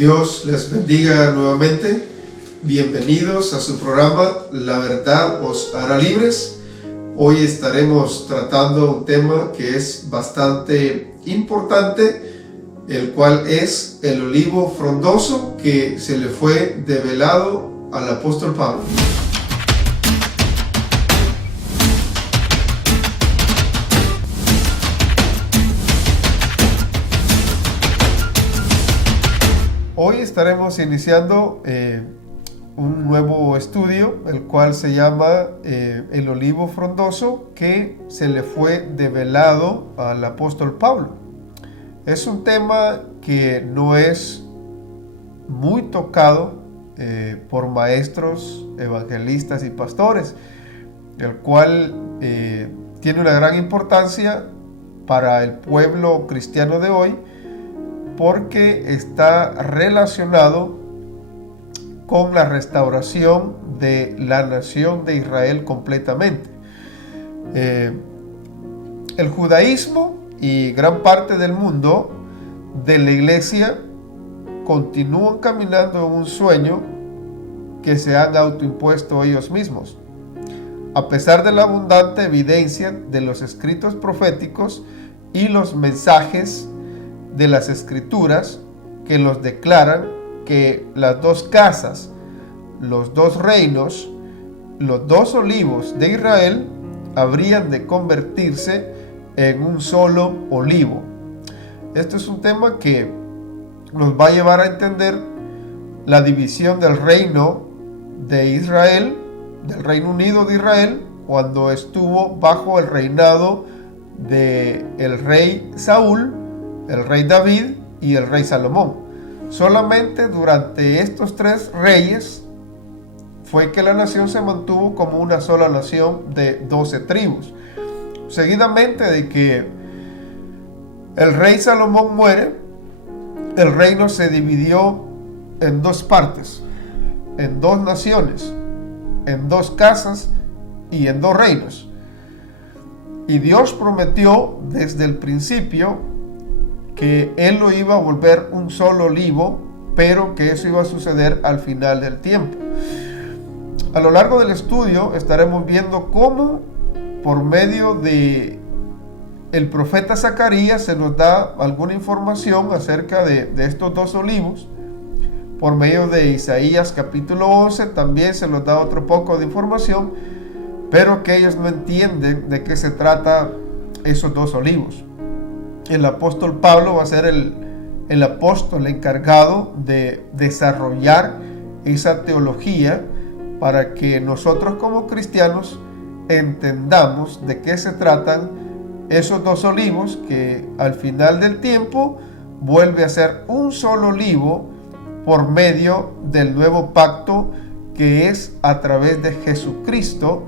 Dios les bendiga nuevamente. Bienvenidos a su programa La Verdad os hará libres. Hoy estaremos tratando un tema que es bastante importante, el cual es el olivo frondoso que se le fue develado al apóstol Pablo. Hoy estaremos iniciando un nuevo estudio, el cual se llama el olivo frondoso que se le fue develado al apóstol Pablo. Es un tema que no es muy tocado por maestros, evangelistas y pastores, el cual tiene una gran importancia para el pueblo cristiano de hoy, porque está relacionado con la restauración de la nación de Israel completamente. El judaísmo y gran parte del mundo de la iglesia continúan caminando en un sueño que se han autoimpuesto ellos mismos. A pesar de la abundante evidencia de los escritos proféticos y los mensajes de las escrituras que los declaran que las dos casas, los dos reinos, los dos olivos de Israel habrían de convertirse en un solo olivo. Esto es un tema que nos va a llevar a entender la división del reino de Israel, del Reino Unido de Israel, cuando estuvo bajo el reinado del rey Saúl, el rey David y el rey Salomón. Solamente durante estos tres reyes fue que la nación se mantuvo como una sola nación de 12 tribus. Seguidamente de que el rey Salomón muere, el reino se dividió en dos partes, en dos naciones, en dos casas y en dos reinos. Y Dios prometió desde el principio que Él lo iba a volver un solo olivo, pero que eso iba a suceder al final del tiempo. A lo largo del estudio estaremos viendo cómo por medio de el profeta Zacarías se nos da alguna información acerca de estos dos olivos. Por medio de Isaías capítulo 11 también se nos da otro poco de información, pero que ellos no entienden de qué se trata esos dos olivos. El apóstol Pablo va a ser el apóstol encargado de desarrollar esa teología para que nosotros como cristianos entendamos de qué se tratan esos dos olivos que al final del tiempo vuelve a ser un solo olivo por medio del nuevo pacto que es a través de Jesucristo,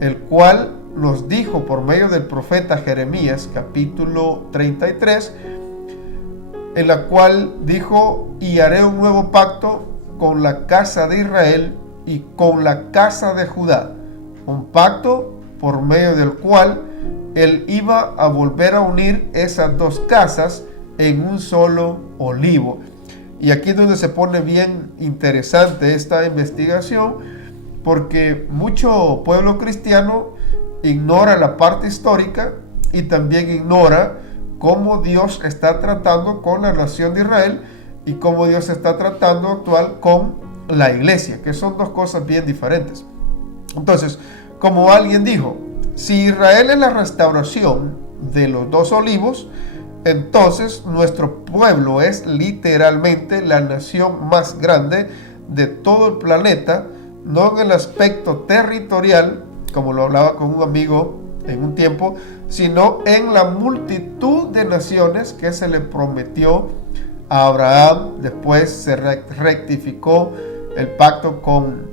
el cual nos dijo por medio del profeta Jeremías capítulo 33, en la cual dijo: y haré un nuevo pacto con la casa de Israel y con la casa de Judá, un pacto por medio del cual él iba a volver a unir esas dos casas en un solo olivo. Y aquí es donde se pone bien interesante esta investigación, porque mucho pueblo cristiano ignora la parte histórica y también ignora cómo Dios está tratando con la nación de Israel y cómo Dios está tratando actual con la iglesia, que son dos cosas bien diferentes. Entonces, como alguien dijo, si Israel es la restauración de los dos olivos, entonces nuestro pueblo es literalmente la nación más grande de todo el planeta, no en el aspecto territorial, como lo hablaba con un amigo en un tiempo, sino en la multitud de naciones que se le prometió a Abraham. Después se rectificó el pacto con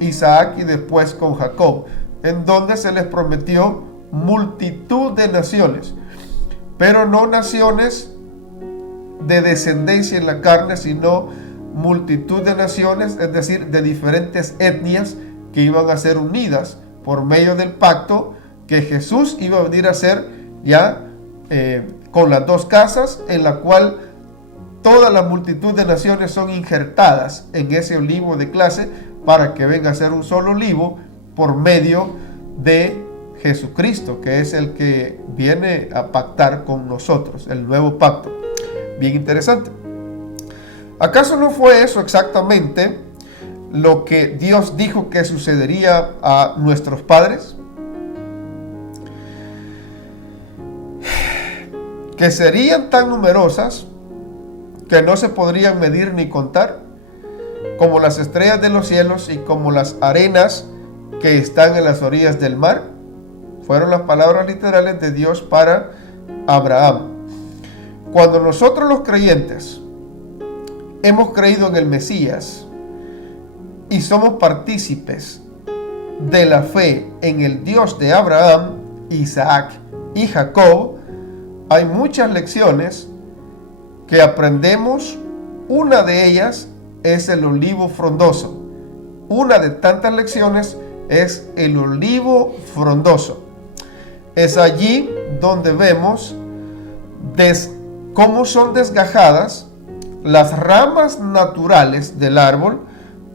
Isaac y después con Jacob, en donde se les prometió multitud de naciones, pero no naciones de descendencia en la carne, sino multitud de naciones, es decir, de diferentes etnias que iban a ser unidas por medio del pacto que Jesús iba a venir a hacer ya con las dos casas, en la cual toda la multitud de naciones son injertadas en ese olivo de clase para que venga a ser un solo olivo por medio de Jesucristo, que es el que viene a pactar con nosotros, el nuevo pacto. Bien interesante. ¿Acaso no fue eso exactamente lo que Dios dijo que sucedería a nuestros padres? Que serían tan numerosas que no se podrían medir ni contar, como las estrellas de los cielos y como las arenas que están en las orillas del mar. Fueron las palabras literales de Dios para Abraham. Cuando nosotros los creyentes hemos creído en el Mesías y somos partícipes de la fe en el Dios de Abraham, Isaac y Jacob, hay muchas lecciones que aprendemos. Una de ellas es el olivo frondoso. Una de tantas lecciones es el olivo frondoso. Es allí donde vemos cómo son desgajadas las ramas naturales del árbol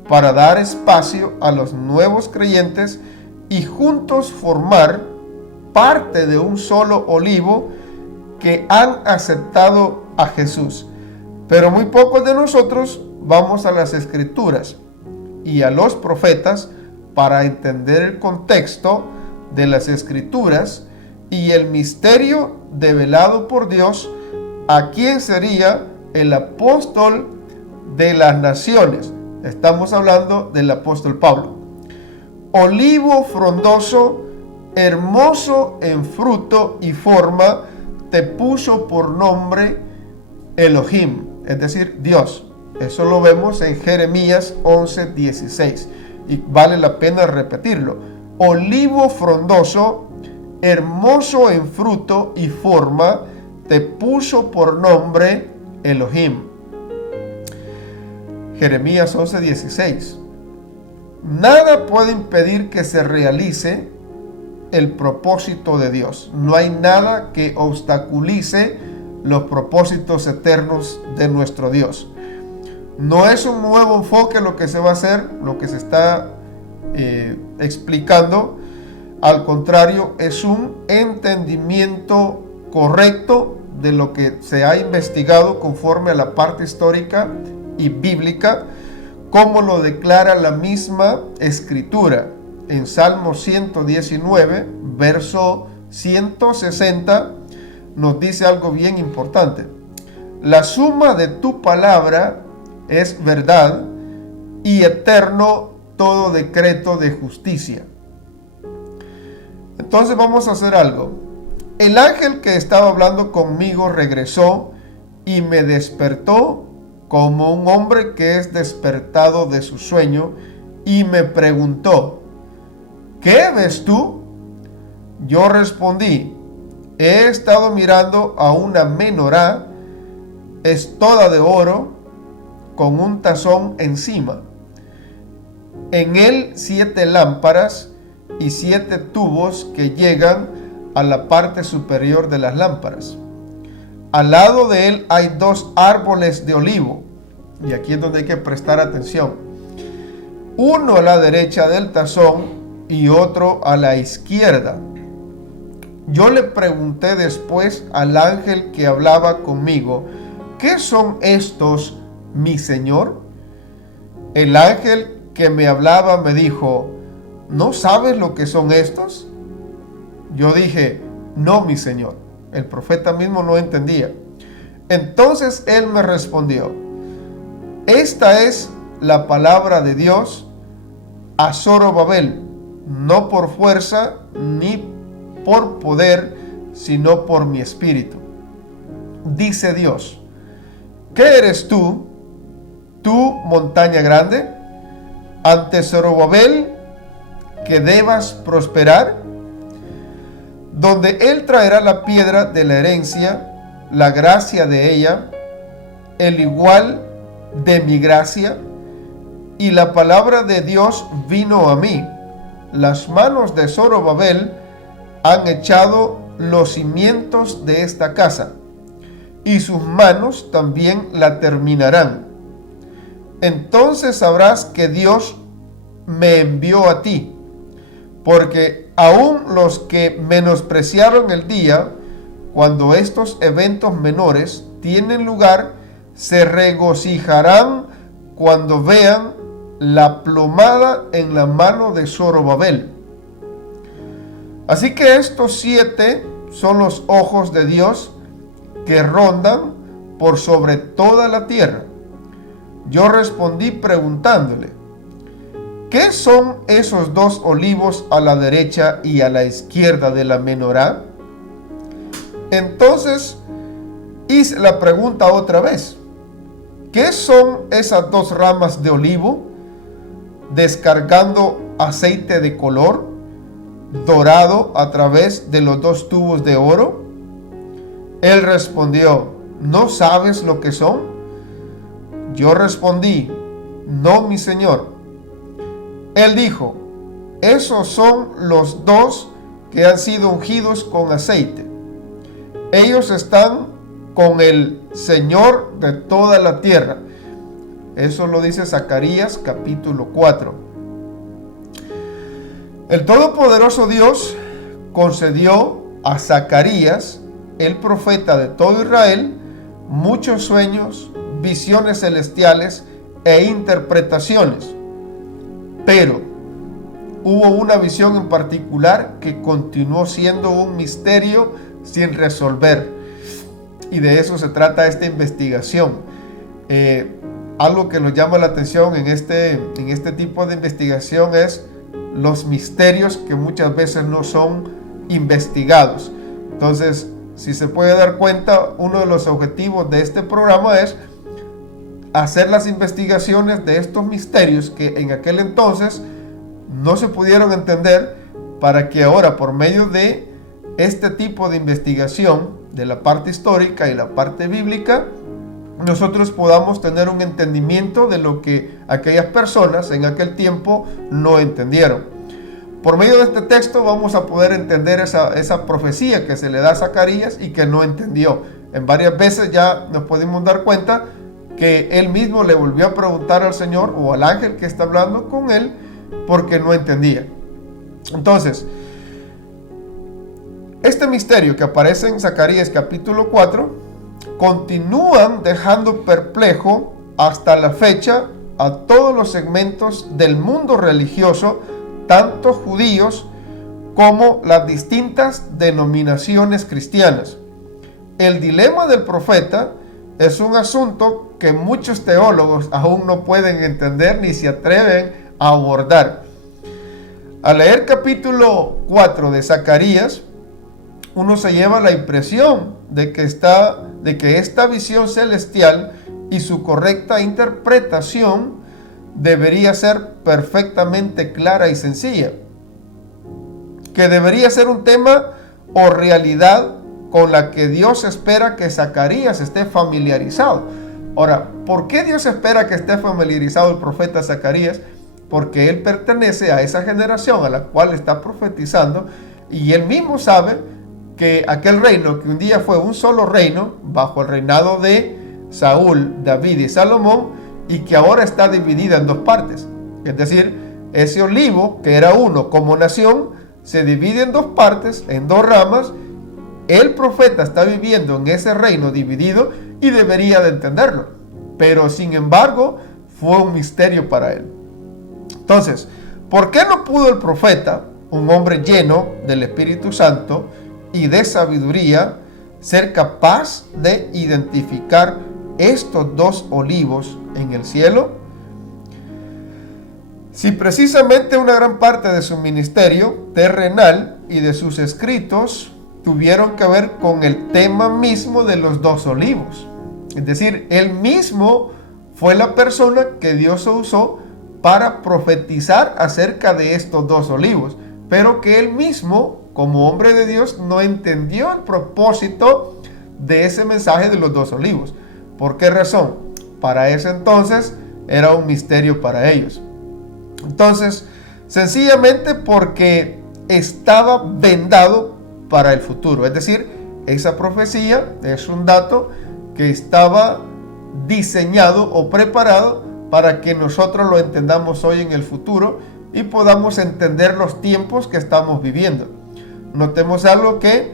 para dar espacio a los nuevos creyentes y juntos formar parte de un solo olivo que han aceptado a Jesús. Pero muy pocos de nosotros vamos a las Escrituras y a los profetas para entender el contexto de las Escrituras y el misterio develado por Dios a quien sería el apóstol de las naciones. Estamos hablando del apóstol Pablo. Olivo frondoso, hermoso en fruto y forma, te puso por nombre Elohim, es decir, Dios. Eso lo vemos en Jeremías 11:16 y vale la pena repetirlo. Olivo frondoso, hermoso en fruto y forma, te puso por nombre Elohim. Jeremías 11:16. Nada puede impedir que se realice el propósito de Dios. No hay nada que obstaculice los propósitos eternos de nuestro Dios. No es un nuevo enfoque lo que se va a hacer, lo que se está explicando. Al contrario, es un entendimiento correcto de lo que se ha investigado conforme a la parte histórica y bíblica, como lo declara la misma Escritura. En Salmo 119, verso 160, nos dice algo bien importante. La suma de tu palabra es verdad y eterno todo decreto de justicia. Entonces vamos a hacer algo. El ángel que estaba hablando conmigo regresó y me despertó como un hombre que es despertado de su sueño y me preguntó: ¿qué ves tú? Yo respondí: he estado mirando a una menorá, es toda de oro, con un tazón encima. En él 7 lámparas y 7 tubos que llegan a la parte superior de las lámparas. Al lado de él hay 2 árboles de olivo, y aquí es donde hay que prestar atención. Uno a la derecha del tazón y otro a la izquierda. Yo le pregunté después al ángel que hablaba conmigo: ¿qué son estos, mi señor? El ángel que me hablaba me dijo: ¿no sabes lo que son estos? Yo dije: no, mi señor. El profeta mismo no entendía. Entonces él me respondió: esta es la palabra de Dios a Zorobabel, no por fuerza ni por poder, sino por mi espíritu. Dice Dios: ¿qué eres tú, montaña grande? Ante Zorobabel, que debas prosperar, donde él traerá la piedra de la herencia, la gracia de ella, el igual de mi gracia, y la palabra de Dios vino a mí. Las manos de Zorobabel han echado los cimientos de esta casa. y sus manos también la terminarán. Entonces sabrás que Dios me envió a ti, porque aún los que menospreciaron el día, cuando estos eventos menores tienen lugar, se regocijarán cuando vean la plomada en la mano de Zorobabel. Así que estos 7 son los ojos de Dios que rondan por sobre toda la tierra. Yo respondí preguntándole: ¿qué son esos 2 olivos a la derecha y a la izquierda de la menorá? Entonces hice la pregunta otra vez: ¿qué son esas 2 ramas de olivo descargando aceite de color dorado a través de los 2 tubos de oro? Él respondió: ¿no sabes lo que son? Yo respondí: no, mi señor. Él dijo: esos son los 2 que han sido ungidos con aceite. Ellos están con el Señor de toda la tierra. Eso lo dice Zacarías capítulo 4. El Todopoderoso Dios concedió a Zacarías, el profeta de todo Israel, muchos sueños, visiones celestiales e interpretaciones. Pero hubo una visión en particular que continuó siendo un misterio sin resolver. Y de eso se trata esta investigación. Algo que nos llama la atención en este tipo de investigación es los misterios que muchas veces no son investigados. Entonces, si se puede dar cuenta, uno de los objetivos de este programa es hacer las investigaciones de estos misterios que en aquel entonces no se pudieron entender, para que ahora, por medio de este tipo de investigación de la parte histórica y la parte bíblica, nosotros podamos tener un entendimiento de lo que aquellas personas en aquel tiempo no entendieron. Por medio de este texto vamos a poder entender esa profecía que se le da a Zacarías y que no entendió. En varias veces ya nos pudimos dar cuenta que él mismo le volvió a preguntar al Señor o al ángel que está hablando con él, porque no entendía. Entonces, este misterio que aparece en Zacarías capítulo 4 continúan dejando perplejo hasta la fecha a todos los segmentos del mundo religioso, tanto judíos como las distintas denominaciones cristianas. El dilema del profeta es un asunto que muchos teólogos aún no pueden entender ni se atreven a abordar. Al leer capítulo 4 de Zacarías, uno se lleva la impresión de que esta visión celestial y su correcta interpretación debería ser perfectamente clara y sencilla, que debería ser un tema o realidad con la que Dios espera que Zacarías esté familiarizado. Ahora, ¿por qué Dios espera que esté familiarizado el profeta Zacarías? Porque él pertenece a esa generación a la cual está profetizando, y él mismo sabe que aquel reino que un día fue un solo reino bajo el reinado de Saúl, David y Salomón, y que ahora está dividida en 2 partes. Es decir, ese olivo que era uno como nación se divide en 2 partes, en 2 ramas. El profeta está viviendo en ese reino dividido y debería de entenderlo, pero sin embargo fue un misterio para él. Entonces, ¿por qué no pudo el profeta, un hombre lleno del Espíritu Santo y de sabiduría, ser capaz de identificar estos 2 olivos en el cielo? Si precisamente una gran parte de su ministerio terrenal y de sus escritos tuvieron que ver con el tema mismo de los 2 olivos. Es decir, él mismo fue la persona que Dios usó para profetizar acerca de estos 2 olivos, pero que él mismo, como hombre de Dios, no entendió el propósito de ese mensaje de los 2 olivos. ¿Por qué razón? Para ese entonces era un misterio para ellos. Entonces, sencillamente porque estaba vendado para el futuro. Es decir, esa profecía es un dato que estaba diseñado o preparado para que nosotros lo entendamos hoy en el futuro y podamos entender los tiempos que estamos viviendo. Notemos algo, que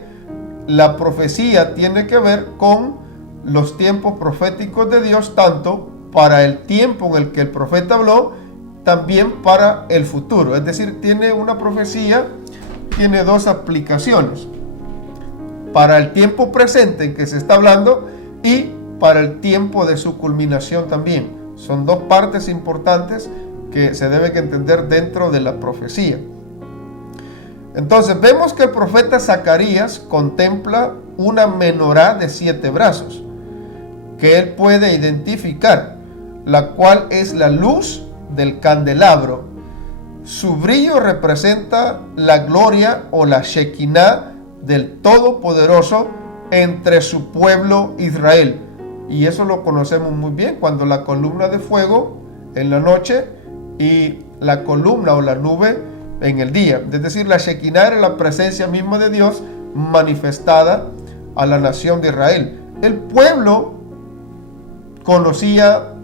la profecía tiene que ver con los tiempos proféticos de Dios, tanto para el tiempo en el que el profeta habló, también para el futuro. Es decir, tiene una profecía, tiene dos aplicaciones: para el tiempo presente en que se está hablando y para el tiempo de su culminación también. Son dos partes importantes que se deben entender dentro de la profecía. Entonces vemos que el profeta Zacarías contempla una menorá de 7 brazos que él puede identificar, la cual es la luz del candelabro. Su brillo representa la gloria o la Shekinah del Todopoderoso entre su pueblo Israel. Y eso lo conocemos muy bien, cuando la columna de fuego en la noche y la columna o la nube en el día. Es decir, la Shekinah era la presencia misma de Dios manifestada a la nación de Israel. El pueblo conocía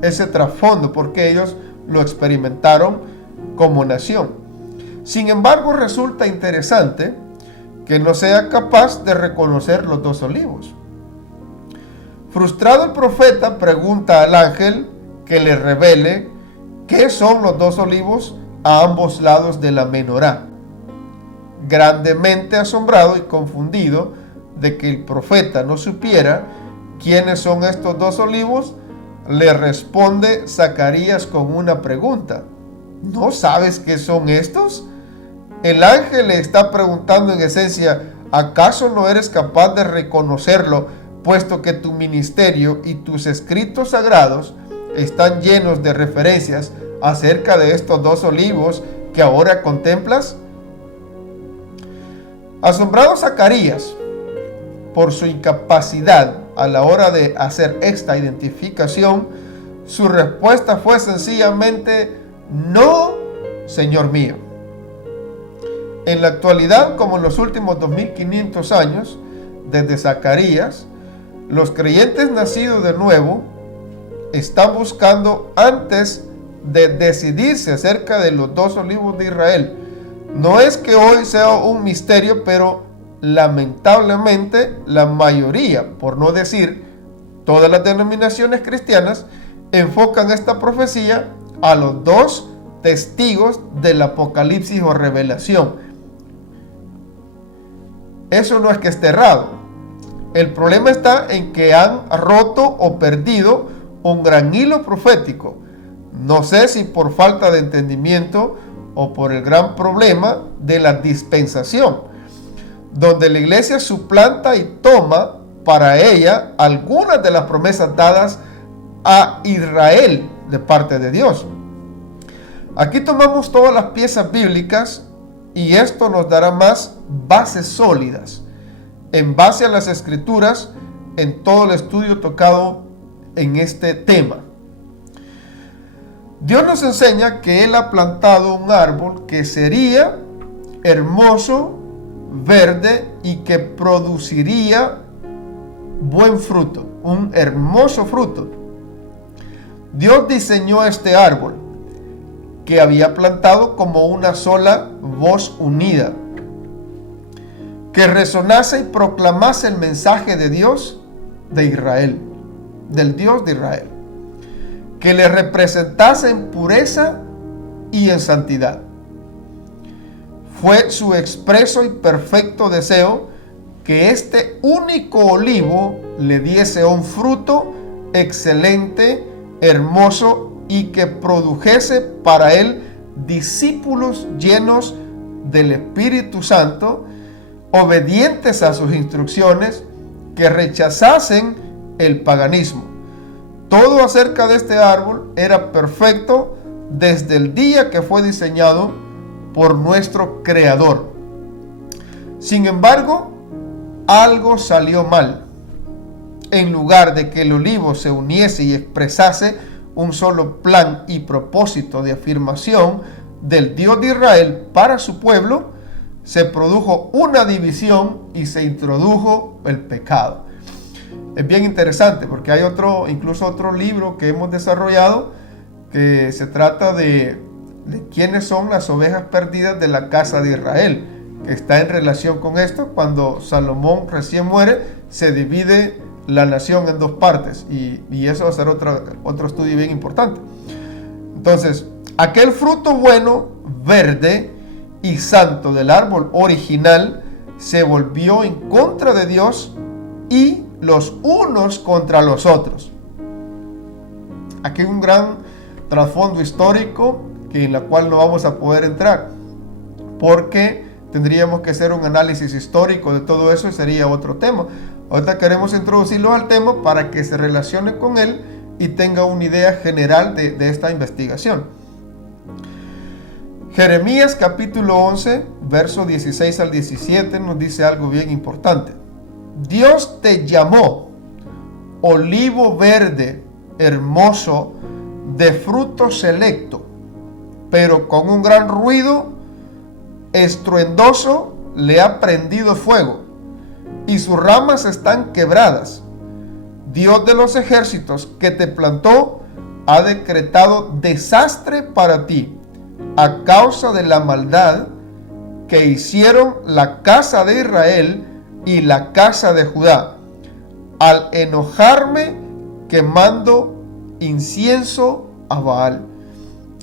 ese trasfondo porque ellos lo experimentaron como nación. Sin embargo, resulta interesante que no sea capaz de reconocer los 2 olivos. Frustrado, el profeta pregunta al ángel que le revele qué son los 2 olivos a ambos lados de la menorá. Grandemente asombrado y confundido de que el profeta no supiera quiénes son estos 2 olivos, le responde Zacarías con una pregunta: ¿no sabes qué son estos? El ángel le está preguntando en esencia: ¿acaso no eres capaz de reconocerlo, puesto que tu ministerio y tus escritos sagrados están llenos de referencias acerca de estos 2 olivos que ahora contemplas? Asombrado Zacarías por su incapacidad a la hora de hacer esta identificación, su respuesta fue sencillamente: no, Señor mío. En la actualidad, como en los últimos 2500 años desde Zacarías, los creyentes nacidos de nuevo están buscando, antes de decidirse acerca de los 2 olivos de Israel. No es que hoy sea un misterio, pero lamentablemente la mayoría, por no decir todas las denominaciones cristianas, enfocan esta profecía a los 2 testigos del Apocalipsis o revelación. Eso no es que esté errado. El problema está en que han roto o perdido un gran hilo profético. No sé si por falta de entendimiento o por el gran problema de la dispensación, donde la iglesia suplanta y toma para ella algunas de las promesas dadas a Israel de parte de Dios. Aquí tomamos todas las piezas bíblicas y esto nos dará más bases sólidas en base a las escrituras en todo el estudio tocado en este tema. Dios nos enseña que Él ha plantado un árbol que sería hermoso, verde y que produciría buen fruto, un hermoso fruto. Dios diseñó este árbol que había plantado como una sola voz unida, que resonase y proclamase el mensaje de Dios de Israel, del Dios de Israel, que le representase en pureza y en santidad. Fue su expreso y perfecto deseo que este único olivo le diese un fruto excelente, hermoso, y que produjese para él discípulos llenos del Espíritu Santo, obedientes a sus instrucciones, que rechazasen el paganismo. Todo acerca de este árbol era perfecto desde el día que fue diseñado por nuestro Creador. Sin embargo, algo salió mal. En lugar de que el olivo se uniese y expresase un solo plan y propósito de afirmación del Dios de Israel para su pueblo, se produjo una división y se introdujo el pecado. es bien interesante porque hay incluso otro libro que hemos desarrollado que se trata de quiénes son las ovejas perdidas de la casa de Israel, que está en relación con esto. Cuando Salomón recién muere, se divide la nación en dos partes y eso va a ser otro estudio bien importante. Entonces, aquel fruto bueno, verde y santo del árbol original se volvió en contra de Dios y los unos contra los otros. Aquí hay un gran trasfondo histórico en la cual no vamos a poder entrar, porque tendríamos que hacer un análisis histórico de todo eso y sería otro tema. Ahorita queremos introducirlo al tema para que se relacione con él y tenga una idea general de esta investigación. Jeremías capítulo 11, versos 16 al 17 nos dice algo bien importante. Dios te llamó olivo verde, hermoso, de fruto selecto, pero con un gran ruido estruendoso le ha prendido fuego, y sus ramas están quebradas. Dios de los ejércitos que te plantó ha decretado desastre para ti, a causa de la maldad que hicieron la casa de Israel y la casa de Judá, al enojarme quemando incienso a Baal.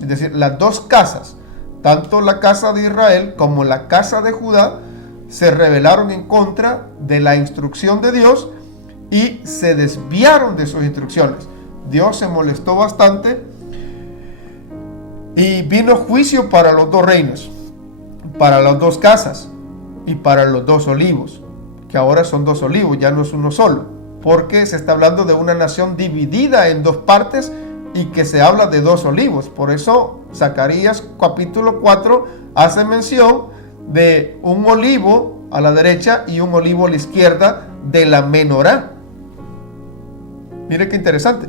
Es decir, las dos casas, tanto la casa de Israel como la casa de Judá, se rebelaron en contra de la instrucción de Dios y se desviaron de sus instrucciones. Dios se molestó bastante y vino juicio para los dos reinos, para las dos casas y para los dos olivos, que ahora son dos olivos, ya no es uno solo, porque se está hablando de una nación dividida en dos partes y que se habla de dos olivos. Por eso Zacarías capítulo 4 hace mención de un olivo a la derecha y un olivo a la izquierda de la menorá. Mire qué interesante.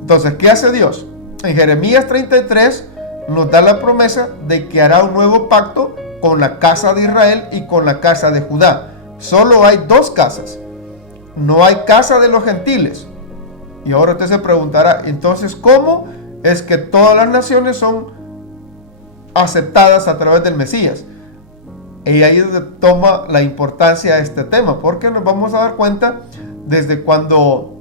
Entonces, ¿qué hace Dios? En Jeremías 33 nos da la promesa de que hará un nuevo pacto con la casa de Israel y con la casa de Judá. Solo hay dos casas, no hay casa de los gentiles. Y ahora usted se preguntará, entonces, ¿cómo es que todas las naciones son aceptadas a través del Mesías? Y ahí es donde toma la importancia este tema, porque nos vamos a dar cuenta desde cuando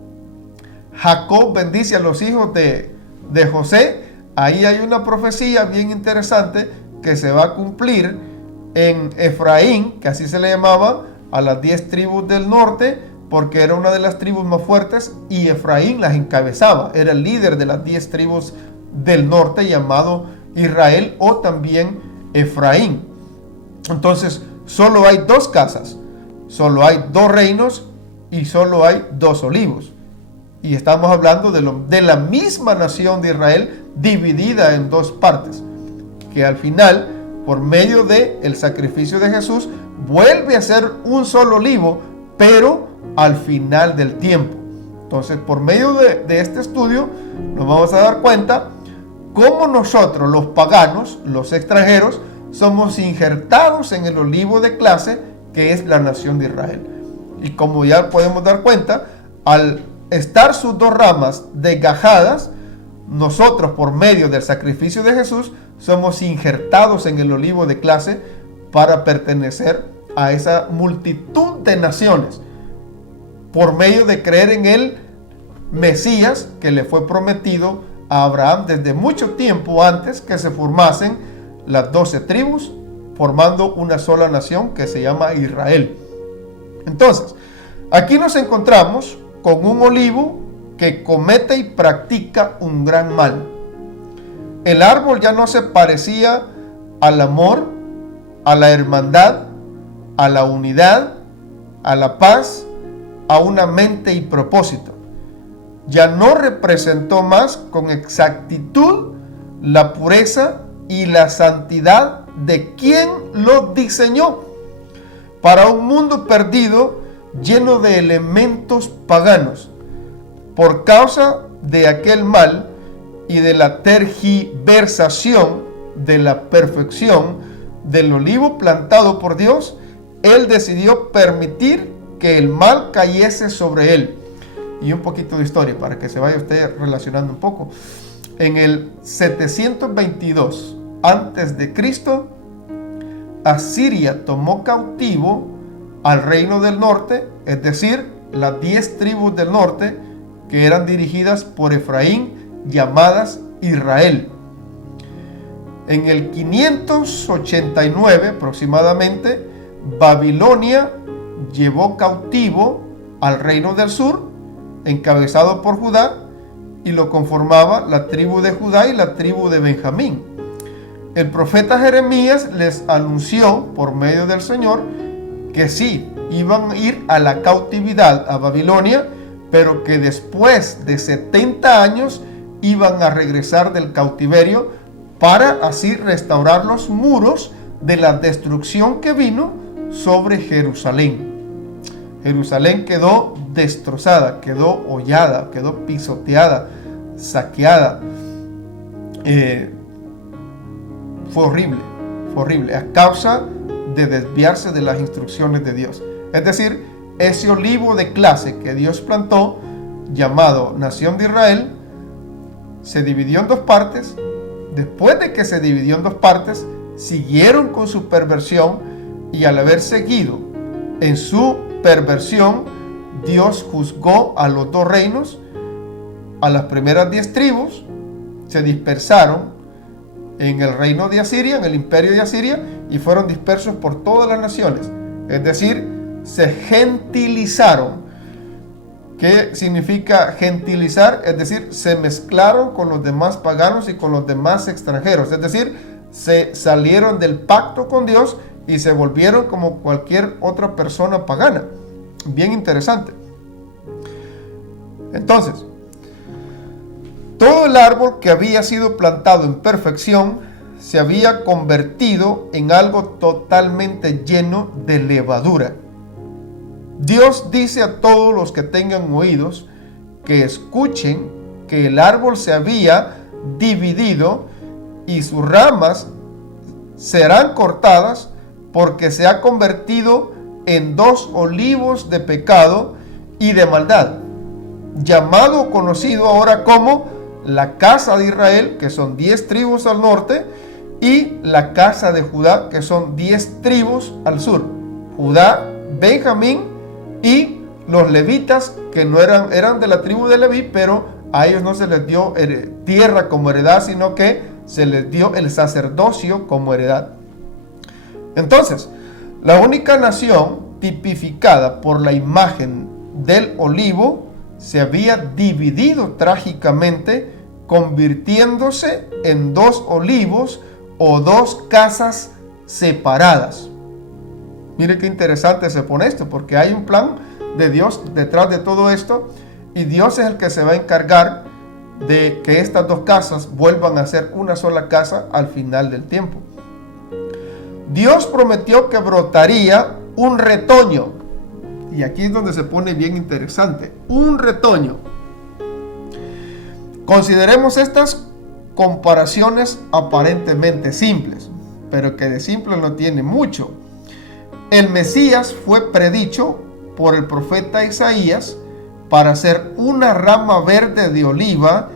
Jacob bendice a los hijos de José. Ahí hay una profecía bien interesante que se va a cumplir en Efraín, que así se le llamaba a las 10 tribus del norte, porque era una de las tribus más fuertes y Efraín las encabezaba, era el líder de las 10 tribus del norte, llamado Israel o también Efraín. Entonces, solo hay dos casas, solo hay dos reinos y solo hay dos olivos. Y estamos hablando de la misma nación de Israel dividida en dos partes, que al final, por medio del sacrificio de Jesús, vuelve a ser un solo olivo, pero al final del tiempo. Entonces, por medio de este estudio, nos vamos a dar cuenta cómo nosotros, los paganos, los extranjeros, somos injertados en el olivo de clase que es la nación de Israel. Y como ya podemos dar cuenta, al estar sus dos ramas desgajadas, nosotros por medio del sacrificio de Jesús somos injertados en el olivo de clase para pertenecer a esa multitud de naciones por medio de creer en el Mesías que le fue prometido a Abraham desde mucho tiempo antes que se formasen las 12 tribus, formando una sola nación que se llama Israel. Entonces, aquí nos encontramos con un olivo que comete y practica un gran mal. El árbol ya no se parecía al amor, a la hermandad, a la unidad, a la paz, a una mente y propósito. Ya no representó más con exactitud la pureza y la santidad de quien lo diseñó para un mundo perdido lleno de elementos paganos por causa de aquel mal y de la tergiversación de la perfección del olivo plantado por Dios. Él decidió permitir que el mal cayese sobre él y un poquito de historia para que se vaya usted relacionando un poco. En el 722 antes de Cristo, Asiria tomó cautivo al reino del norte, es decir, las 10 tribus del norte que eran dirigidas por Efraín, llamadas Israel. En el 589 aproximadamente, Babilonia llevó cautivo al reino del sur, encabezado por Judá, y lo conformaba la tribu de Judá y la tribu de Benjamín. El profeta Jeremías les anunció por medio del Señor que sí, iban a ir a la cautividad a Babilonia, pero que después de 70 años iban a regresar del cautiverio para así restaurar los muros de la destrucción que vino sobre Jerusalén. Jerusalén quedó destrozada, quedó hollada, quedó pisoteada, saqueada. Fue horrible, a causa de desviarse de las instrucciones de Dios. Es decir, ese olivo de clase que Dios plantó, llamado Nación de Israel, se dividió en dos partes. Después de que se dividió en dos partes, siguieron con su perversión, y al haber seguido en su perversión, Dios juzgó a los dos reinos. A las primeras 10 tribus se dispersaron en el reino de Asiria, en el imperio de Asiria, y fueron dispersos por todas las naciones. Es decir, se gentilizaron. ¿Qué significa gentilizar? Es decir, se mezclaron con los demás paganos y con los demás extranjeros. Es decir, se salieron del pacto con Dios y se volvieron como cualquier otra persona pagana. Bien interesante. Entonces, todo el árbol que había sido plantado en perfección se había convertido en algo totalmente lleno de levadura. Dios dice a todos los que tengan oídos que escuchen que el árbol se había dividido y sus ramas serán cortadas, porque se ha convertido en 2 olivos de pecado y de maldad, llamado o conocido ahora como la casa de Israel, que son 10 tribus al norte, y la casa de Judá, que son 10 tribus al sur. Judá, Benjamín y los levitas, que no eran de la tribu de Leví, pero a ellos no se les dio tierra como heredad, sino que se les dio el sacerdocio como heredad. Entonces, la única nación tipificada por la imagen del olivo se había dividido trágicamente, convirtiéndose en 2 olivos o 2 casas separadas. Mire qué interesante se pone esto, porque hay un plan de Dios detrás de todo esto, y Dios es el que se va a encargar de que estas 2 casas vuelvan a ser una sola casa al final del tiempo. Dios prometió que brotaría un retoño, y aquí es donde se pone bien interesante, un retoño. Consideremos estas comparaciones aparentemente simples, pero que de simple no tiene mucho. El Mesías fue predicho por el profeta Isaías para ser una rama verde de oliva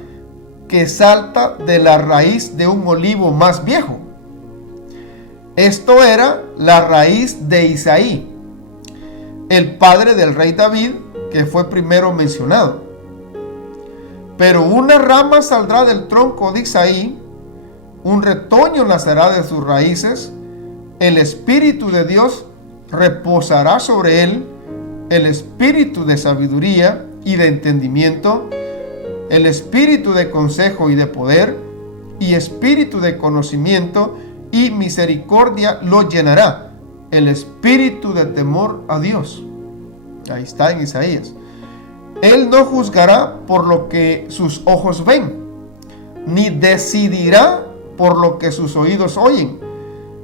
que salta de la raíz de un olivo más viejo. Esto era la raíz de Isaí, el padre del rey David, que fue primero mencionado. Pero una rama saldrá del tronco de Isaí, un retoño nacerá de sus raíces, el Espíritu de Dios reposará sobre él, el espíritu de sabiduría y de entendimiento, el espíritu de consejo y de poder, y espíritu de conocimiento y misericordia lo llenará, el espíritu de temor a Dios. Ahí está en Isaías. Él no juzgará por lo que sus ojos ven, ni decidirá por lo que sus oídos oyen,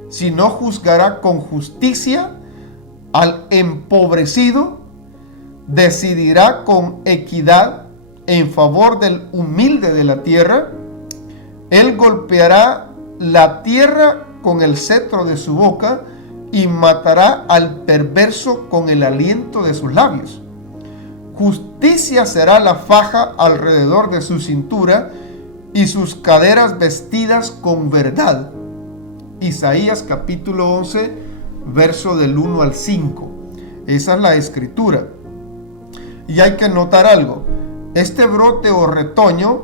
sino juzgará con justicia al empobrecido, decidirá con equidad en favor del humilde de la tierra. Él golpeará la tierra con el cetro de su boca y matará al perverso con el aliento de sus labios. Justicia será la faja alrededor de su cintura y sus caderas vestidas con verdad. Isaías capítulo 11, verso del 1 al 5. Esa es la escritura. Y hay que notar algo. Este brote o retoño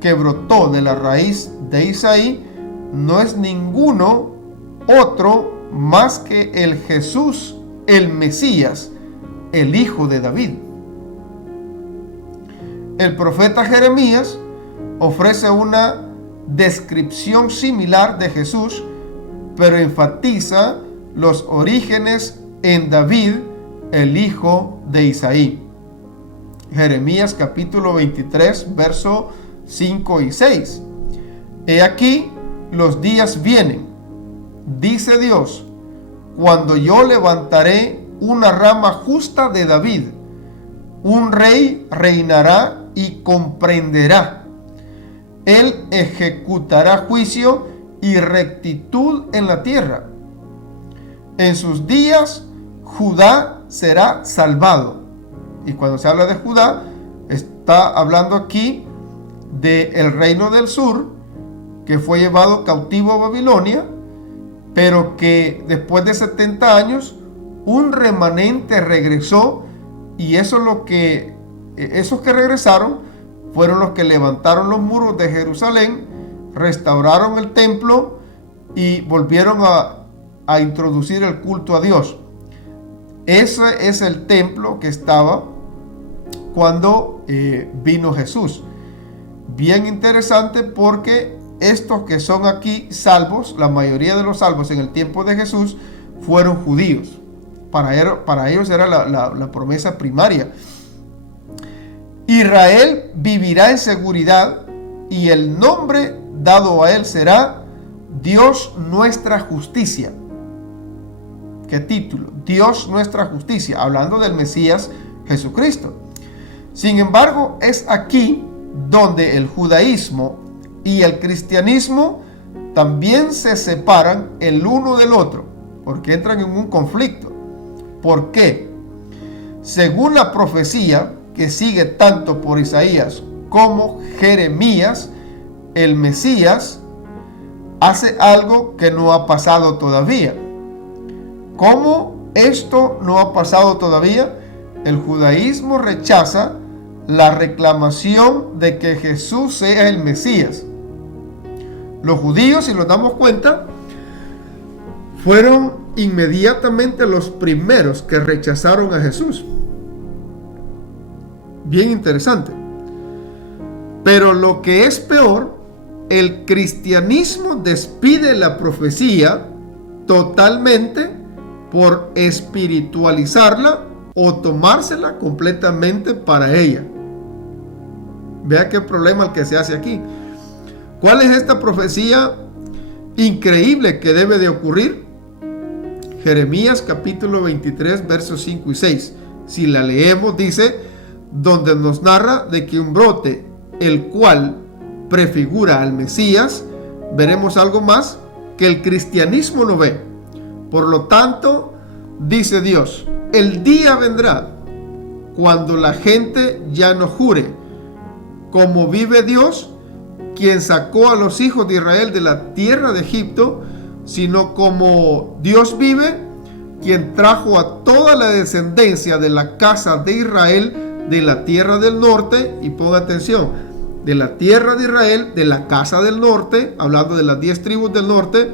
que brotó de la raíz de Isaí no es ninguno otro más que el Jesús, el Mesías, el hijo de David. El profeta Jeremías ofrece una descripción similar de Jesús, pero enfatiza los orígenes en David, el hijo de Isaí. Jeremías capítulo 23, verso 5 y 6. He aquí, los días vienen, dice Dios, cuando yo levantaré una rama justa de David. Un rey reinará y comprenderá. Él ejecutará juicio y rectitud en la tierra. En sus días Judá será salvado. Y cuando se habla de Judá, está hablando aquí del reino del sur, que fue llevado cautivo a Babilonia, pero que después de 70 años un remanente regresó, y esos que regresaron fueron los que levantaron los muros de Jerusalén, restauraron el templo y volvieron a introducir el culto a Dios. Ese es el templo que estaba cuando vino Jesús. Bien interesante, porque estos que son aquí salvos, la mayoría de los salvos en el tiempo de Jesús fueron judíos. Para ellos era la promesa primaria. Israel vivirá en seguridad y el nombre dado a él será Dios nuestra justicia. ¿Qué título? Dios nuestra justicia, hablando del Mesías Jesucristo. Sin embargo, es aquí donde el judaísmo y el cristianismo también se separan el uno del otro, porque entran en un conflicto. ¿Por qué? Según la profecía que sigue tanto por Isaías como Jeremías, el Mesías hace algo que no ha pasado todavía. ¿Cómo esto no ha pasado todavía? El judaísmo rechaza la reclamación de que Jesús sea el Mesías. Los judíos, si nos damos cuenta, fueron inmediatamente los primeros que rechazaron a Jesús. Bien interesante. Pero lo que es peor, el cristianismo despide la profecía totalmente por espiritualizarla o tomársela completamente para ella. Vea qué problema el que se hace aquí. ¿Cuál es esta profecía increíble que debe de ocurrir? Jeremías capítulo 23, versos 5 y 6. Si la leemos, dice, donde nos narra de que un brote, el cual prefigura al Mesías, veremos algo más que el cristianismo no ve. Por lo tanto, dice Dios, el día vendrá cuando la gente ya no jure, como vive Dios, quien sacó a los hijos de Israel de la tierra de Egipto, sino como Dios vive, quien trajo a toda la descendencia de la casa de Israel de la tierra del norte, y ponga atención, de la tierra de Israel, de la casa del norte, hablando de las 10 tribus del norte,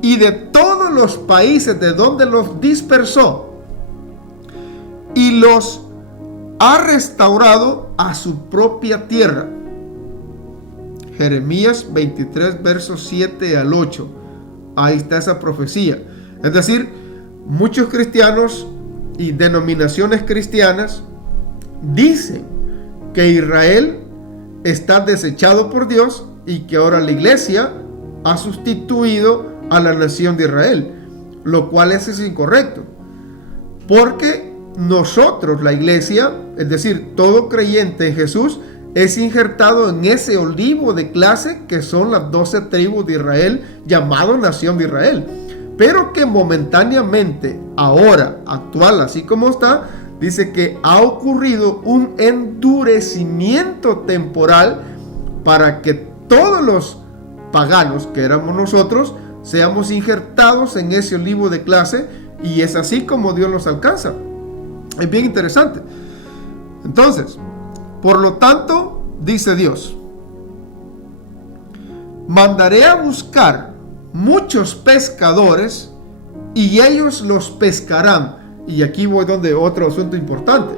y de todos los países de donde los dispersó, y los ha restaurado a su propia tierra. Jeremías 23, versos 7 al 8. Ahí está esa profecía. Es decir, muchos cristianos y denominaciones cristianas dicen que Israel está desechado por Dios y que ahora la iglesia ha sustituido a la nación de Israel, lo cual es incorrecto, porque nosotros, la iglesia, es decir, todo creyente en Jesús, es injertado en ese olivo de clase que son las 12 tribus de Israel, llamado nación de Israel, pero que momentáneamente, ahora, actual, así como está, dice que ha ocurrido un endurecimiento temporal para que todos los paganos, que éramos nosotros, seamos injertados en ese olivo de clase, y es así como Dios los alcanza. Es bien interesante. Entonces, por lo tanto, dice Dios, mandaré a buscar muchos pescadores y ellos los pescarán. Y aquí voy donde otro asunto importante.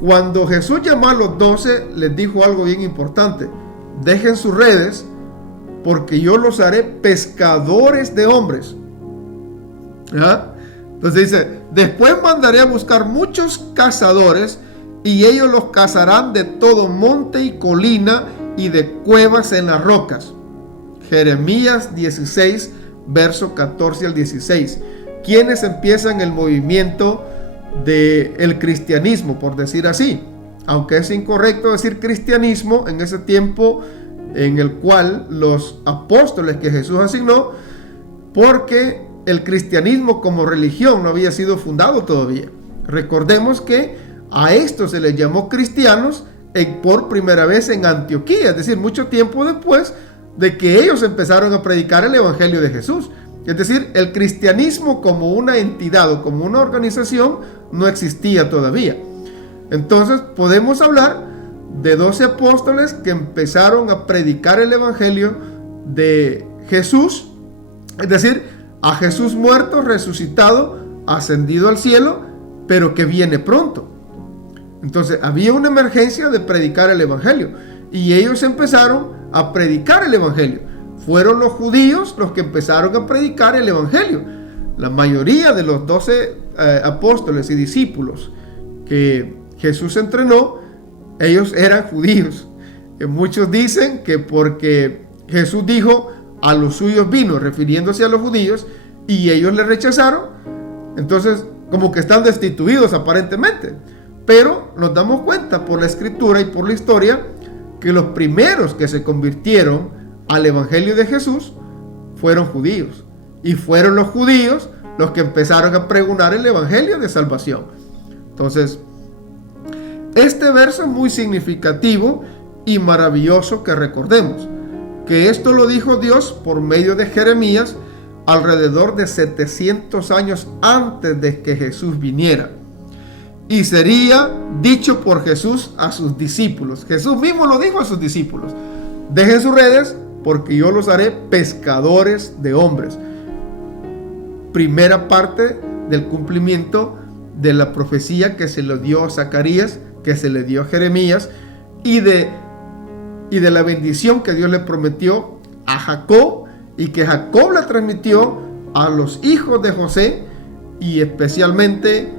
Cuando Jesús llamó a los 12, les dijo algo bien importante: dejen sus redes, porque yo los haré pescadores de hombres. ¿Ah? Entonces dice, después mandaré a buscar muchos cazadores y ellos los cazarán de todo monte y colina y de cuevas en las rocas. Jeremías 16, verso 14 al 16. Quienes empiezan el movimiento del cristianismo, por decir así, aunque es incorrecto decir cristianismo en ese tiempo en el cual los apóstoles que Jesús asignó, porque el cristianismo como religión no había sido fundado todavía. Recordemos que a esto se les llamó cristianos por primera vez en Antioquía, es decir, mucho tiempo después de que ellos empezaron a predicar el evangelio de Jesús. Es decir, el cristianismo como una entidad o como una organización no existía todavía. Entonces podemos hablar de 12 apóstoles que empezaron a predicar el evangelio de Jesús, es decir, a Jesús muerto, resucitado, ascendido al cielo, pero que viene pronto. Entonces había una emergencia de predicar el evangelio y ellos empezaron a predicar el evangelio. Fueron los judíos los que empezaron a predicar el evangelio. La mayoría de los 12 apóstoles y discípulos que Jesús entrenó, ellos eran judíos. Muchos dicen que porque Jesús dijo a los suyos vino, refiriéndose a los judíos, y ellos le rechazaron, entonces como que están destituidos aparentemente. Pero nos damos cuenta por la escritura y por la historia que los primeros que se convirtieron al evangelio de Jesús fueron judíos, y fueron los judíos los que empezaron a pregonar el evangelio de salvación. Entonces, este verso es muy significativo y maravilloso que recordemos que esto lo dijo Dios por medio de Jeremías alrededor de 700 años antes de que Jesús viniera, y sería dicho por Jesús a sus discípulos. Jesús mismo lo dijo a sus discípulos: dejen sus redes porque yo los haré pescadores de hombres. Primera parte del cumplimiento de la profecía que se le dio a Zacarías, que se le dio a Jeremías, y de la bendición que Dios le prometió a Jacob y que Jacob la transmitió a los hijos de José, y especialmente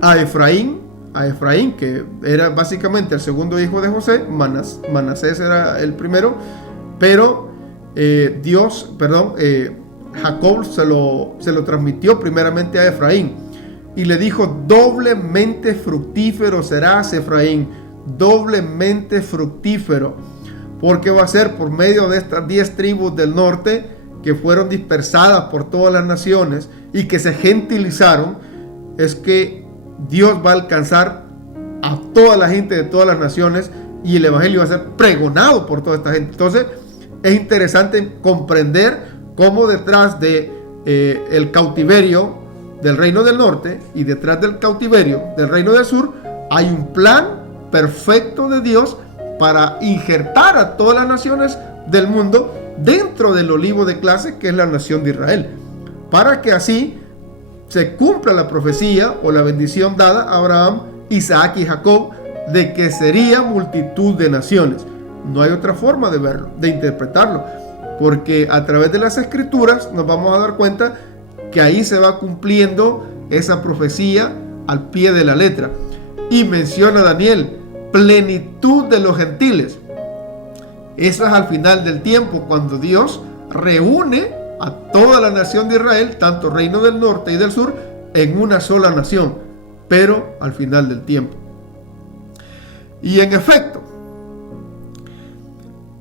a Efraín, que era básicamente el segundo hijo de José. Manasés era el primero, pero Jacob se lo transmitió primeramente a Efraín, y le dijo: doblemente fructífero serás, Efraín, doblemente fructífero, porque va a ser por medio de estas 10 tribus del norte que fueron dispersadas por todas las naciones y que se gentilizaron, es que Dios va a alcanzar a toda la gente de todas las naciones, y el evangelio va a ser pregonado por toda esta gente. Entonces es interesante comprender cómo detrás de el cautiverio del reino del norte y detrás del cautiverio del reino del sur hay un plan perfecto de Dios para injertar a todas las naciones del mundo dentro del olivo de clase que es la nación de Israel, para que así se cumpla la profecía o la bendición dada a Abraham, Isaac y Jacob de que sería multitud de naciones. No hay otra forma de verlo, de interpretarlo, porque a través de las escrituras nos vamos a dar cuenta que ahí se va cumpliendo esa profecía al pie de la letra. Y menciona Daniel, plenitud de los gentiles. Eso es al final del tiempo, cuando Dios reúne a toda la nación de Israel, tanto reino del norte y del sur, en una sola nación, pero al final del tiempo. Y en efecto,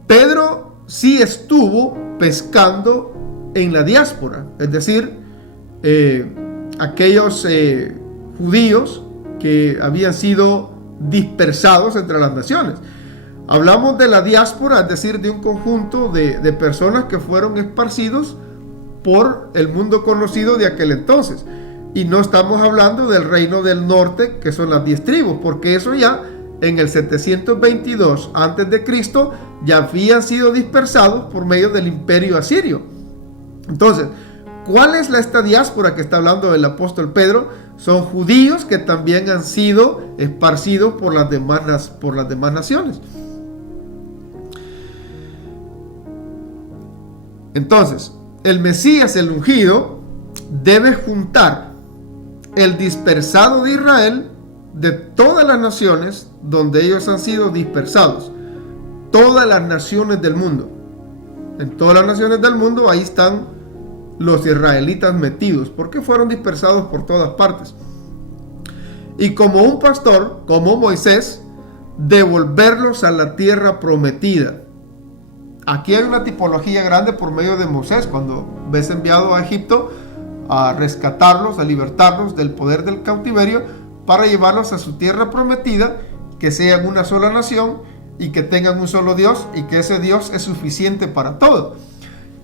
Pedro sí estuvo pescando en la diáspora, es decir, aquellos judíos que habían sido dispersados entre las naciones. Hablamos de la diáspora, es decir, de un conjunto de personas que fueron esparcidos por el mundo conocido de aquel entonces. Y no estamos hablando del reino del norte, que son las 10 tribus, porque eso ya en el 722 a.C. ya habían sido dispersados por medio del imperio asirio. Entonces, ¿cuál es esta diáspora que está hablando el apóstol Pedro? Son judíos que también han sido esparcidos por las demás naciones. Entonces, el Mesías, el ungido, debe juntar el dispersado de Israel de todas las naciones donde ellos han sido dispersados. Todas las naciones del mundo. En todas las naciones del mundo ahí están los israelitas metidos, porque fueron dispersados por todas partes. Y como un pastor, como Moisés, devolverlos a la tierra prometida. Aquí hay una tipología grande por medio de Moisés, cuando ves enviado a Egipto a rescatarlos, a libertarlos del poder del cautiverio, para llevarlos a su tierra prometida, que sean una sola nación y que tengan un solo Dios, y que ese Dios es suficiente para todo.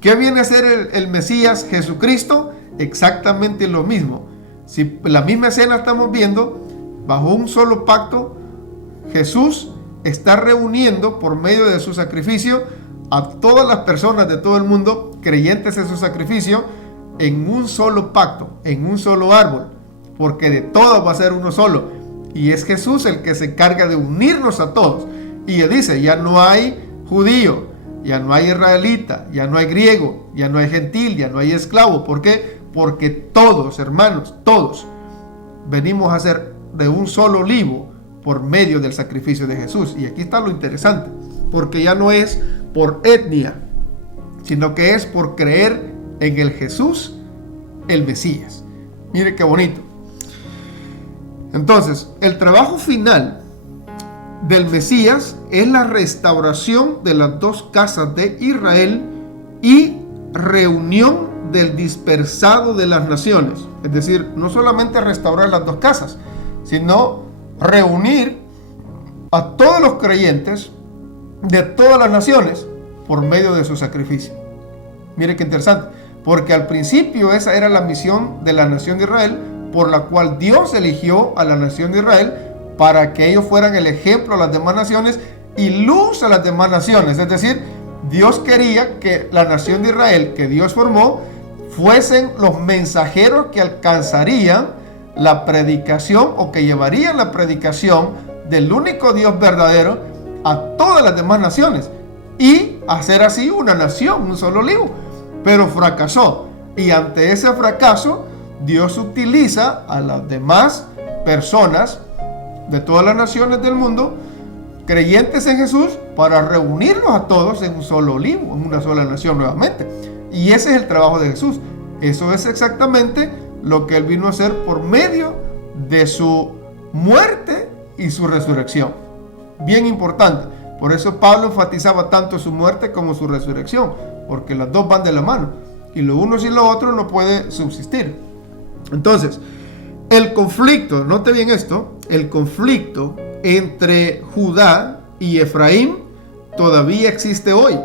¿Qué viene a ser el Mesías Jesucristo? Exactamente lo mismo. Si la misma escena estamos viendo, bajo un solo pacto, Jesús está reuniendo por medio de su sacrificio a todas las personas de todo el mundo creyentes en su sacrificio en un solo pacto, en un solo árbol, porque de todos va a ser uno solo, y es Jesús el que se encarga de unirnos a todos. Y él dice, ya no hay judío, ya no hay israelita, ya no hay griego, ya no hay gentil, ya no hay esclavo. ¿Por qué? Porque todos, hermanos, todos venimos a ser de un solo olivo por medio del sacrificio de Jesús. Y aquí está lo interesante, porque ya no es por etnia, sino que es por creer en el Jesús, el Mesías. Mire qué bonito. Entonces, el trabajo final del Mesías es la restauración de las dos casas de Israel y reunión del dispersado de las naciones. Es decir, no solamente restaurar las dos casas, sino reunir a todos los creyentes de todas las naciones por medio de su sacrificio. Mire qué interesante, porque al principio esa era la misión de la nación de Israel, por la cual Dios eligió a la nación de Israel para que ellos fueran el ejemplo a las demás naciones y luz a las demás naciones. Es decir, Dios quería que la nación de Israel que Dios formó fuesen los mensajeros que alcanzarían la predicación, o que llevarían la predicación del único Dios verdadero a todas las demás naciones, y hacer así una nación, un solo olivo. Pero fracasó, y ante ese fracaso Dios utiliza a las demás personas de todas las naciones del mundo creyentes en Jesús para reunirlos a todos en un solo olivo, en una sola nación nuevamente. Y ese es el trabajo de Jesús. Eso es exactamente lo que Él vino a hacer por medio de su muerte y su resurrección. Bien importante. Por eso Pablo enfatizaba tanto su muerte como su resurrección, porque las dos van de la mano, y lo uno sin lo otro no puede subsistir. Entonces, el conflicto, note bien esto, el conflicto entre Judá y Efraín todavía existe hoy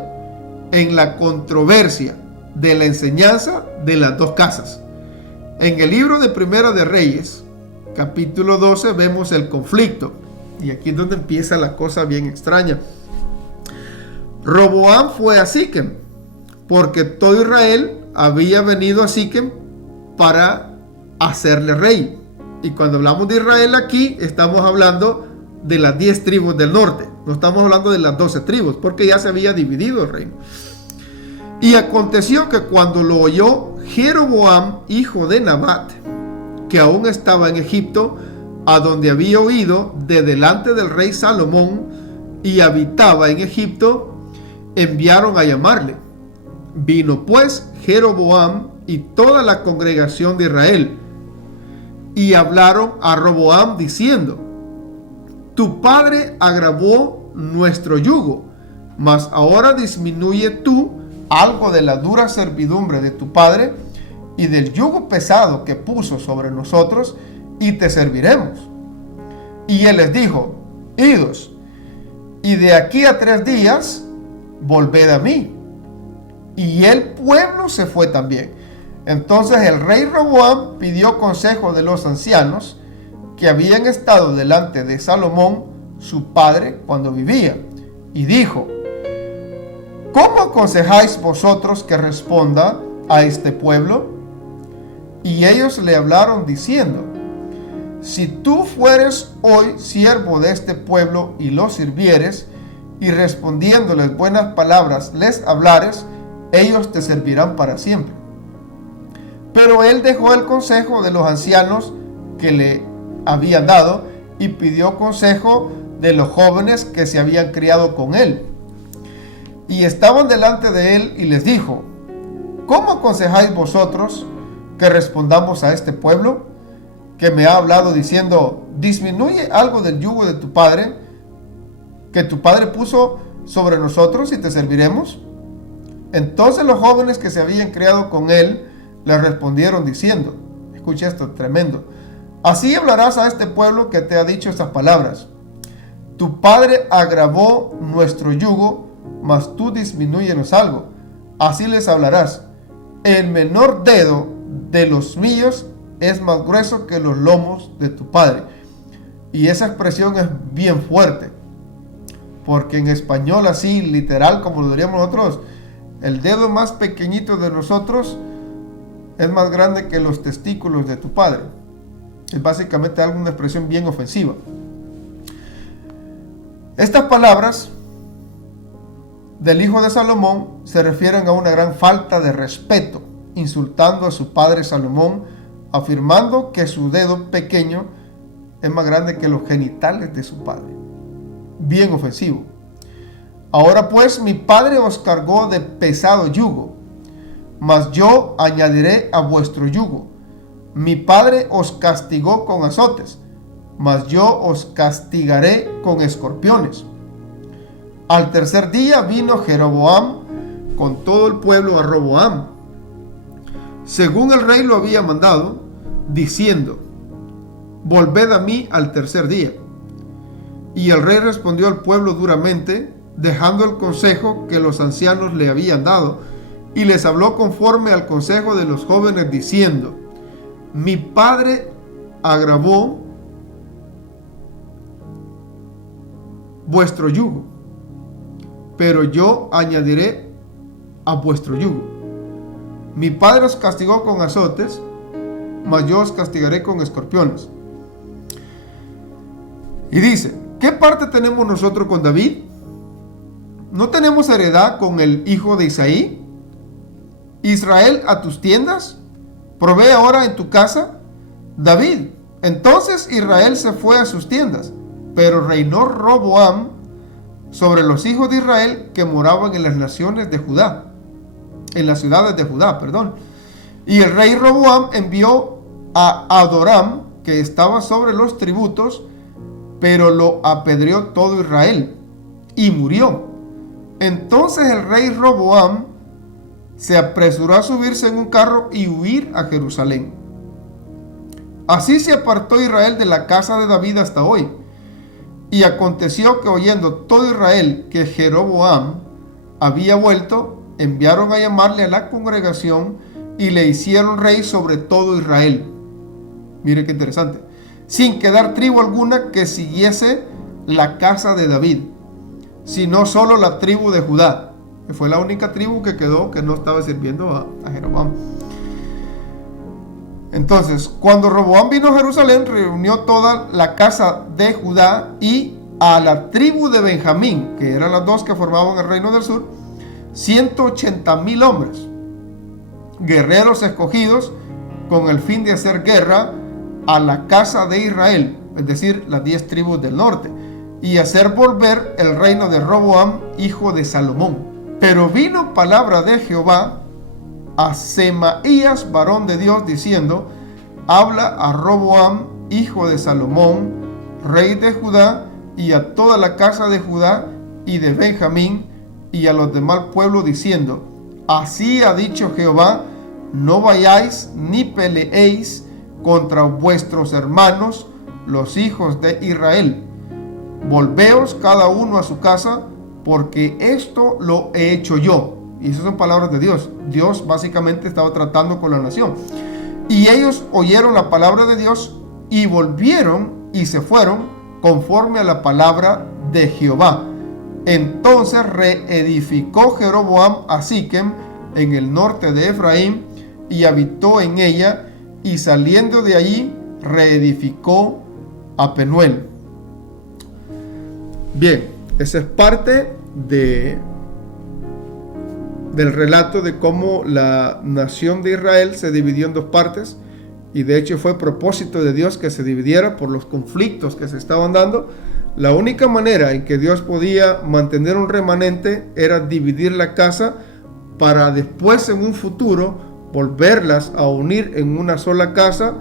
en la controversia de la enseñanza de las dos casas. En el libro de Primera de Reyes, capítulo 12, vemos el conflicto, y aquí es donde empieza la cosa bien extraña. Roboam fue a Siquem, porque todo Israel había venido a Siquem para hacerle rey. Y cuando hablamos de Israel aquí, estamos hablando de las 10 tribus del norte. No estamos hablando de las 12 tribus, porque ya se había dividido el reino. Y aconteció que cuando lo oyó Jeroboam, hijo de Nabat, que aún estaba en Egipto, a donde había huido de delante del rey Salomón, y habitaba en Egipto, enviaron a llamarle. Vino pues Jeroboam y toda la congregación de Israel, y hablaron a Roboam diciendo: tu padre agravó nuestro yugo, mas ahora disminuye tú algo de la dura servidumbre de tu padre, y del yugo pesado que puso sobre nosotros, y te serviremos. Y él les dijo: idos, y de aquí a 3 días volved a mí. Y el pueblo se fue también. Entonces el rey Roboam pidió consejo de los ancianos que habían estado delante de Salomón, su padre, cuando vivía, y dijo: ¿cómo aconsejáis vosotros que responda a este pueblo? Y ellos le hablaron diciendo: si tú fueres hoy siervo de este pueblo y lo sirvieres, y respondiéndoles buenas palabras les hablares, ellos te servirán para siempre. Pero él dejó el consejo de los ancianos que le habían dado y pidió consejo de los jóvenes que se habían criado con él. Y estaban delante de él y les dijo: ¿cómo aconsejáis vosotros que respondamos a este pueblo que me ha hablado diciendo: disminuye algo del yugo de tu padre, que tu padre puso sobre nosotros, y te serviremos? Entonces los jóvenes que se habían criado con él le respondieron diciendo, escucha esto tremendo: así hablarás a este pueblo que te ha dicho estas palabras: tu padre agravó nuestro yugo, mas tú disminúyenos algo. Así les hablarás: el menor dedo de los míos es más grueso que los lomos de tu padre. Y esa expresión es bien fuerte, porque en español así literal como lo diríamos nosotros, el dedo más pequeñito de nosotros es más grande que los testículos de tu padre. Es básicamente una expresión bien ofensiva. Estas palabras del hijo de Salomón se refieren a una gran falta de respeto, insultando a su padre Salomón, afirmando que su dedo pequeño es más grande que los genitales de su padre. Bien ofensivo. Ahora pues mi padre os cargó de pesado yugo, mas yo añadiré a vuestro yugo. Mi padre os castigó con azotes, mas yo os castigaré con escorpiones. Al tercer día vino Jeroboam con todo el pueblo a Roboam, según el rey lo había mandado, diciendo: volved a mí al tercer día. Y el rey respondió al pueblo duramente, dejando el consejo que los ancianos le habían dado, y les habló conforme al consejo de los jóvenes, diciendo: mi padre agravó vuestro yugo, pero yo añadiré a vuestro yugo. Mi padre os castigó con azotes, mas yo os castigaré con escorpiones. Y dice: ¿qué parte tenemos nosotros con David? ¿No tenemos heredad con el hijo de Isaí? Israel, a tus tiendas, provee ahora en tu casa. David. Entonces Israel se fue a sus tiendas, pero reinó Roboam sobre los hijos de Israel que moraban en las naciones de Judá, en las ciudades de Judá, perdón. Y el rey Roboam envió a Adoram, que estaba sobre los tributos, pero lo apedreó todo Israel y murió. Entonces el rey Roboam se apresuró a subirse en un carro y huir a Jerusalén. Así se apartó Israel de la casa de David hasta hoy. Y aconteció que oyendo todo Israel que Jeroboam había vuelto, enviaron a llamarle a la congregación y le hicieron rey sobre todo Israel. Mire qué interesante. Sin quedar tribu alguna que siguiese la casa de David, sino solo la tribu de Judá, que fue la única tribu que quedó que no estaba sirviendo a Jeroboam. Entonces, cuando Roboam vino a Jerusalén, reunió toda la casa de Judá y a la tribu de Benjamín, que eran las dos que formaban el reino del sur, 180,000 hombres, guerreros escogidos con el fin de hacer guerra a la casa de Israel, es decir, las 10 tribus del norte, y hacer volver el reino de Roboam, hijo de Salomón. Pero vino palabra de Jehová a Semaías, varón de Dios, diciendo: habla a Roboam, hijo de Salomón, rey de Judá, y a toda la casa de Judá y de Benjamín, y a los demás pueblos, diciendo: así ha dicho Jehová, no vayáis ni peleéis contra vuestros hermanos, los hijos de Israel. Volveos cada uno a su casa, porque esto lo he hecho yo. Y esas son palabras de Dios. Dios básicamente estaba tratando con la nación. Y ellos oyeron la palabra de Dios y volvieron y se fueron conforme a la palabra de Jehová. Entonces reedificó Jeroboam a Siquem en el norte de Efraín y habitó en ella, y saliendo de allí reedificó a Penuel. Bien, esa es parte del relato de cómo la nación de Israel se dividió en dos partes, y de hecho fue propósito de Dios que se dividiera por los conflictos que se estaban dando. La única manera en que Dios podía mantener un remanente era dividir la casa para después, en un futuro, volverlas a unir en una sola casa,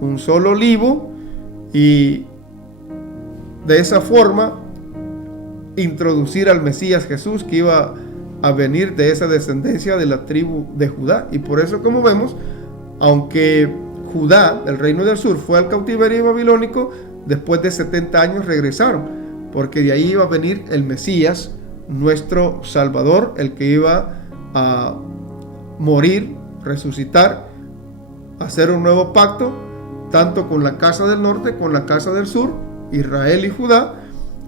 un solo olivo, y de esa forma introducir al Mesías Jesús, que iba a venir de esa descendencia de la tribu de Judá. Y por eso, como vemos, aunque Judá, el reino del sur, fue al cautiverio babilónico, después de 70 años regresaron, porque de ahí iba a venir el Mesías, nuestro Salvador, el que iba a morir, resucitar, hacer un nuevo pacto, tanto con la casa del norte, con la casa del sur, Israel y Judá,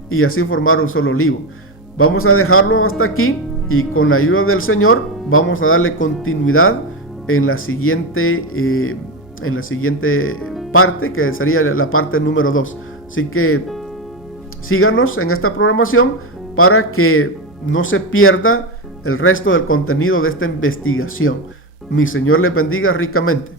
y así formar un solo olivo. Vamos a dejarlo hasta aquí, y con la ayuda del Señor vamos a darle continuidad en la siguiente parte, que sería la parte número 2. Así que síganos en esta programación para que no se pierda el resto del contenido de esta investigación. Mi Señor les bendiga ricamente.